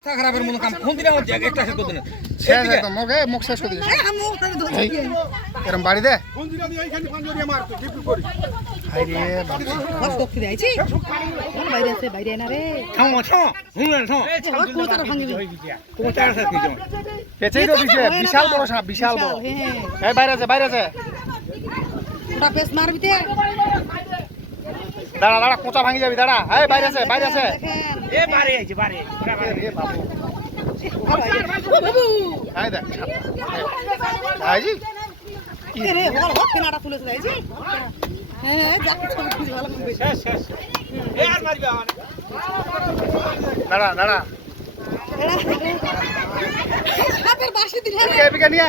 মাথা খারাপের মতো কাম কোন দিনে আমার জায়গা একটা শেষ করতে না শেষ একদম ওকে মুখ শেষ করে দিয়েছে। এই, এরম বাড়ি দে। হাই রে বাবা। থামো থামো হুন থামো তোমার চার শেষ কিছু পেঁচেই তো দিছে বিশাল বড় সাপ বিশাল বড়। এই বাইরে আছে বাইরে আছে। দাঁড়া দাঁড়া কোঁচা ভাঙি যাবি দাঁড়া। এই বাইরে আছে বাইরে আছে। এ বারে আইছে বারে এ রে বাবু। হাই দেখ ভাইজি শেষ শেষ। এ আর মারবে আমার। দাঁড়া দাঁড়া। এদিকে নিয়ে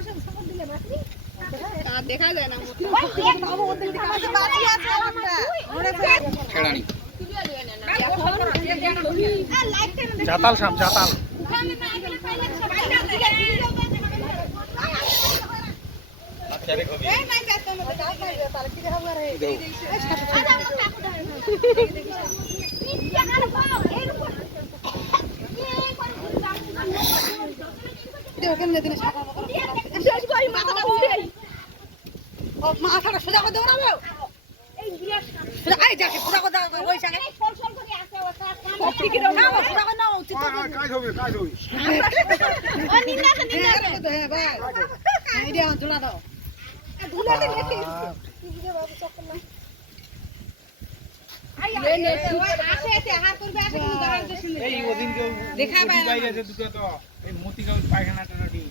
দেখা যায় না জাতাল সাপ জাতাল আচ্ছা রে কবি মাথাটা সোজা করে দেবো না বউ? সোজা- এই দেখে, সোজা করে দাও, ওই ও যে দেখা আছে দুটো তো এই মতি গাঁও পায়খানাটা রেডি